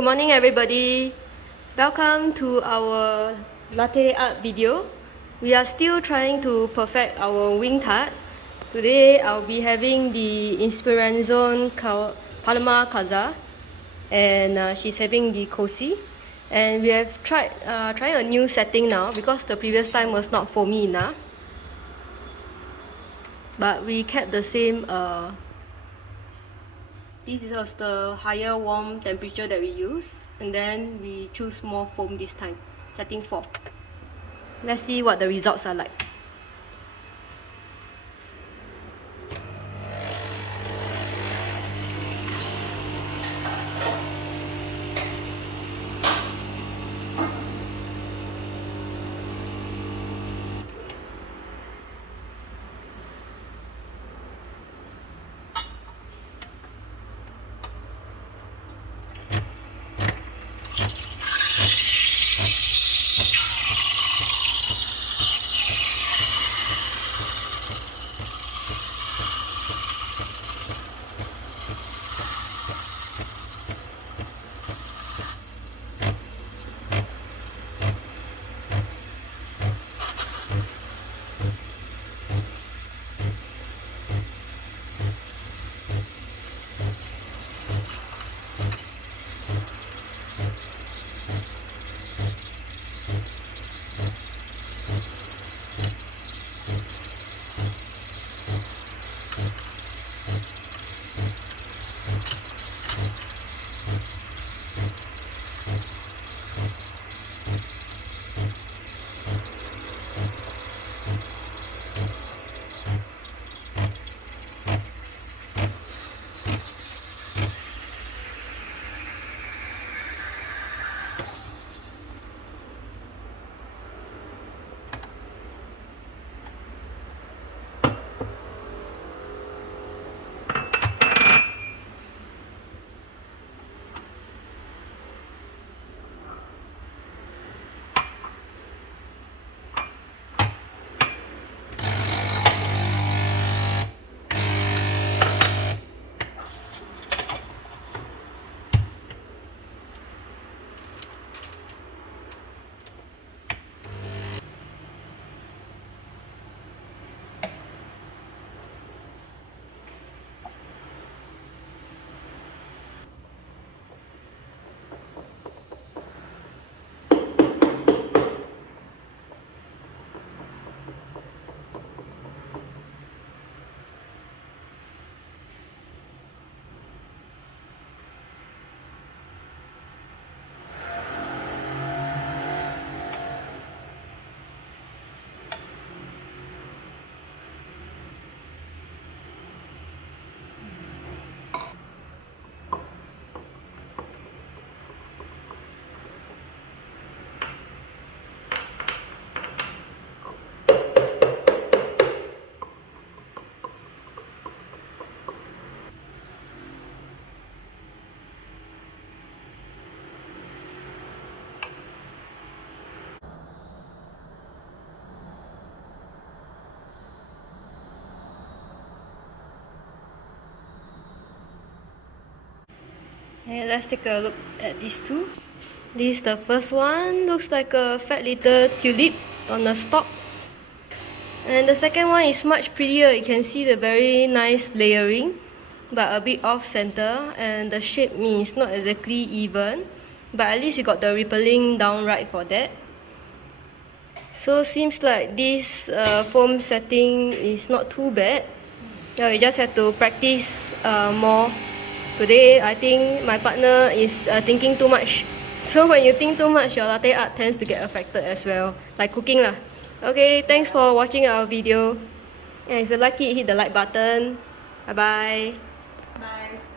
Good morning everybody. Welcome to our latte art video. We are still trying to perfect our wing tart. Today I'll be having the Esperanzon Palma Casa, and she's having the cozy. And we have tried trying a new setting now because the previous time was not foamy enough. But we kept the same this was the higher warm temperature that we use, and then we choose more foam this time, setting 4. Let's see what the results are like. And let's take a look at these two. This is the first one, looks like a fat little tulip on the stalk. And the second one is much prettier. You can see the very nice layering, but a bit off center, and the shape is not exactly even, but at least we got the rippling down right for that. So seems like this foam setting is not too bad. Yeah, we just have to practice more. Today, I think my partner is thinking too much. So when you think too much, your latte art tends to get affected as well, like cooking lah. Okay, thanks for watching our video. And if you like it, hit the like button. Bye bye. Bye.